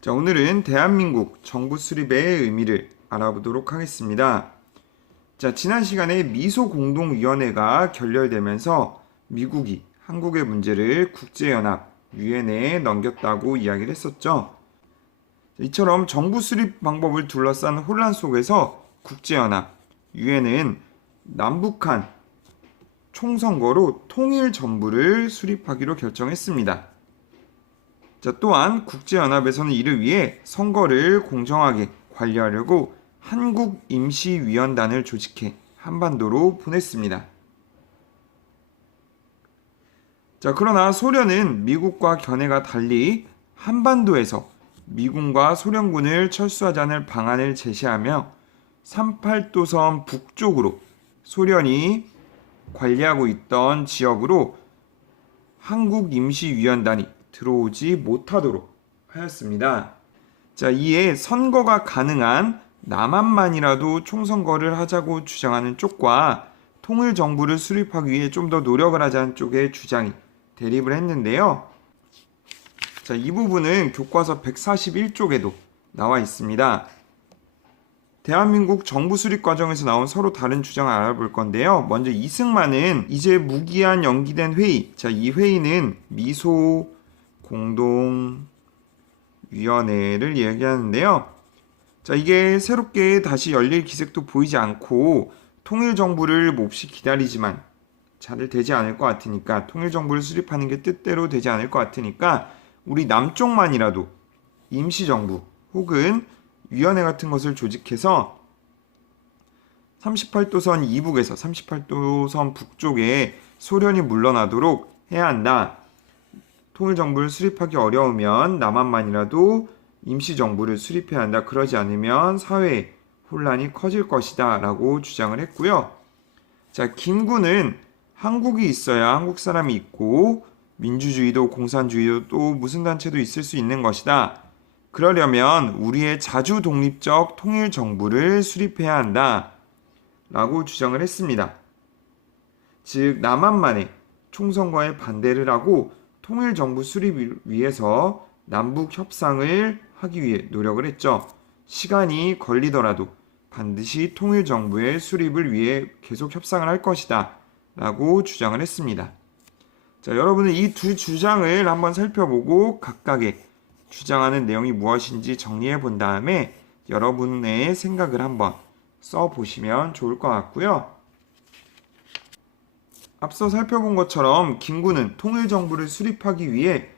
자, 오늘은 대한민국 정부 수립의 의미를 알아보도록 하겠습니다. 자, 지난 시간에 미소공동위원회가 결렬되면서 미국이 한국의 문제를 국제연합, 유엔에 넘겼다고 이야기를 했었죠. 이처럼 정부 수립 방법을 둘러싼 혼란 속에서 국제연합, 유엔은 남북한 총선거로 통일 정부를 수립하기로 결정했습니다. 자, 또한 국제연합에서는 이를 위해 선거를 공정하게 관리하려고 한국임시위원단을 조직해 한반도로 보냈습니다. 자, 그러나 소련은 미국과 견해가 달리 한반도에서 미군과 소련군을 철수하자는 방안을 제시하며 38도선 북쪽으로 소련이 관리하고 있던 지역으로 한국임시위원단이 들어오지 못하도록 하였습니다. 자, 이에 선거가 가능한 남한만이라도 총선거를 하자고 주장하는 쪽과 통일정부를 수립하기 위해 좀 더 노력을 하자는 쪽의 주장이 대립을 했는데요. 자, 이 부분은 교과서 141쪽에도 나와 있습니다. 대한민국 정부 수립 과정에서 나온 서로 다른 주장을 알아볼 건데요. 먼저 이승만은 이제 무기한 연기된 회의, 자, 이 회의는 미소 공동위원회를 이야기하는데요. 자, 이게 새롭게 다시 열릴 기색도 보이지 않고 통일정부를 몹시 기다리지만 잘 되지 않을 것 같으니까, 통일정부를 수립하는 게 뜻대로 되지 않을 것 같으니까 우리 남쪽만이라도 임시정부 혹은 위원회 같은 것을 조직해서 38도선 이북에서 38도선 북쪽에 소련이 물러나도록 해야 한다. 통일정부를 수립하기 어려우면 남한만이라도 임시정부를 수립해야 한다. 그러지 않으면 사회에 혼란이 커질 것이다 라고 주장을 했고요. 자, 김구는 한국이 있어야 한국 사람이 있고 민주주의도 공산주의도 또 무슨 단체도 있을 수 있는 것이다. 그러려면 우리의 자주 독립적 통일정부를 수립해야 한다 라고 주장을 했습니다. 즉, 남한만의 총선거에 반대를 하고 통일정부 수립을 위해서 남북 협상을 하기 위해 노력을 했죠. 시간이 걸리더라도 반드시 통일정부의 수립을 위해 계속 협상을 할 것이다 라고 주장을 했습니다. 자, 여러분은 이 두 주장을 한번 살펴보고 각각의 주장하는 내용이 무엇인지 정리해 본 다음에 여러분의 생각을 한번 써보시면 좋을 것 같고요. 앞서 살펴본 것처럼 김구는 통일정부를 수립하기 위해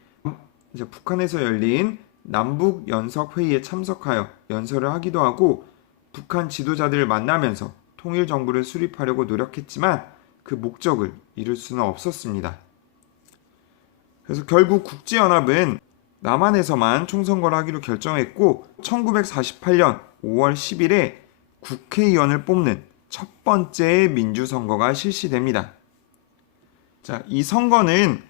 이제 북한에서 열린 남북 연석회의에 참석하여 연설을 하기도 하고 북한 지도자들을 만나면서 통일정부를 수립하려고 노력했지만 그 목적을 이룰 수는 없었습니다. 그래서 결국 국제연합은 남한에서만 총선거를 하기로 결정했고 1948년 5월 10일에 국회의원을 뽑는 첫 번째 민주선거가 실시됩니다. 자, 이 선거는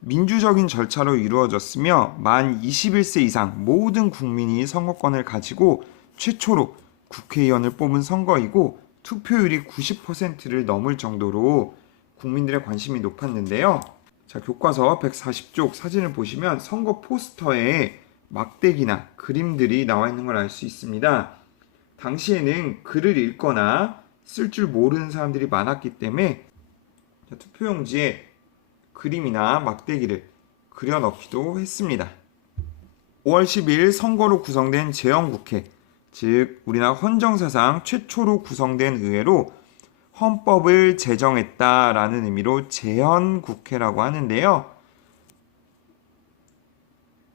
민주적인 절차로 이루어졌으며 만 21세 이상 모든 국민이 선거권을 가지고 최초로 국회의원을 뽑은 선거이고 투표율이 90%를 넘을 정도로 국민들의 관심이 높았는데요. 자, 교과서 140쪽 사진을 보시면 선거 포스터에 막대기나 그림들이 나와 있는 걸 알 수 있습니다. 당시에는 글을 읽거나 쓸 줄 모르는 사람들이 많았기 때문에 투표용지에 그림이나 막대기를 그려 넣기도 했습니다. 5월 10일 선거로 구성된 제헌국회, 즉 우리나라 헌정사상 최초로 구성된 의회로 헌법을 제정했다라는 의미로 제헌국회라고 하는데요.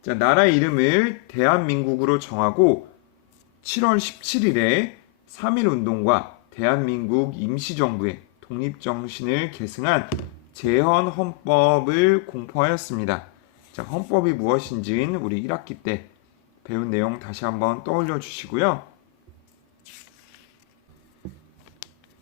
자, 나라 이름을 대한민국으로 정하고 7월 17일에 3.1운동과 대한민국 임시정부의 독립정신을 계승한 제헌헌법을 공포하였습니다. 자, 헌법이 무엇인지는 우리 1학기 때 배운 내용 다시 한번 떠올려 주시고요.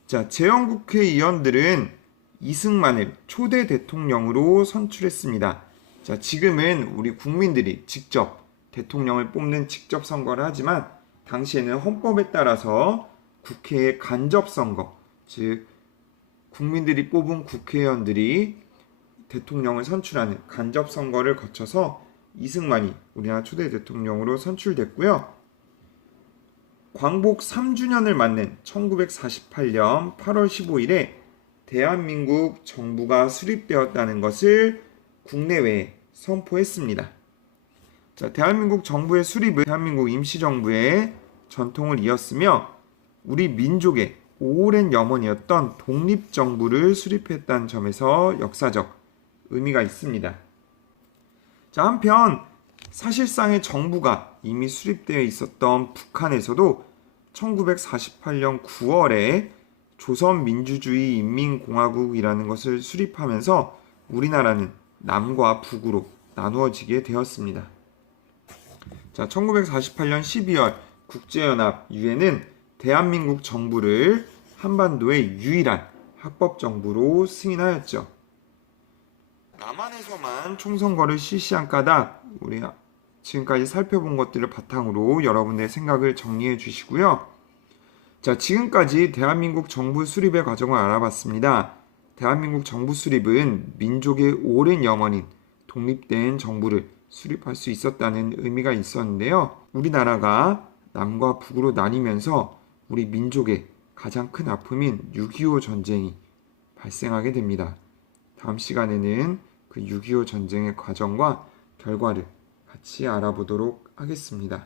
자, 제헌국회의원들은 이승만을 초대 대통령으로 선출했습니다. 자, 지금은 우리 국민들이 직접 대통령을 뽑는 직접 선거를 하지만 당시에는 헌법에 따라서 국회의 간접 선거, 즉 국민들이 뽑은 국회의원들이 대통령을 선출하는 간접 선거를 거쳐서 이승만이 우리나라 초대 대통령으로 선출됐고요. 광복 3주년을 맞는 1948년 8월 15일에 대한민국 정부가 수립되었다는 것을 국내외에 선포했습니다. 자, 대한민국 정부의 수립은 대한민국 임시정부의 전통을 이었으며 우리 민족의 오랜 염원이었던 독립정부를 수립했다는 점에서 역사적 의미가 있습니다. 자, 한편 사실상의 정부가 이미 수립되어 있었던 북한에서도 1948년 9월에 조선민주주의인민공화국이라는 것을 수립하면서 우리나라는 남과 북으로 나누어지게 되었습니다. 자, 1948년 12월 국제연합 유엔은 대한민국 정부를 한반도의 유일한 합법정부로 승인하였죠. 남한에서만 총선거를 실시한 까닭, 우리 지금까지 살펴본 것들을 바탕으로 여러분의 생각을 정리해 주시고요. 자, 지금까지 대한민국 정부 수립의 과정을 알아봤습니다. 대한민국 정부 수립은 민족의 오랜 염원인 독립된 정부를 수립할 수 있었다는 의미가 있었는데요. 우리나라가 남과 북으로 나뉘면서 우리 민족의 가장 큰 아픔인 6.25 전쟁이 발생하게 됩니다. 다음 시간에는 그 6.25 전쟁의 과정과 결과를 같이 알아보도록 하겠습니다.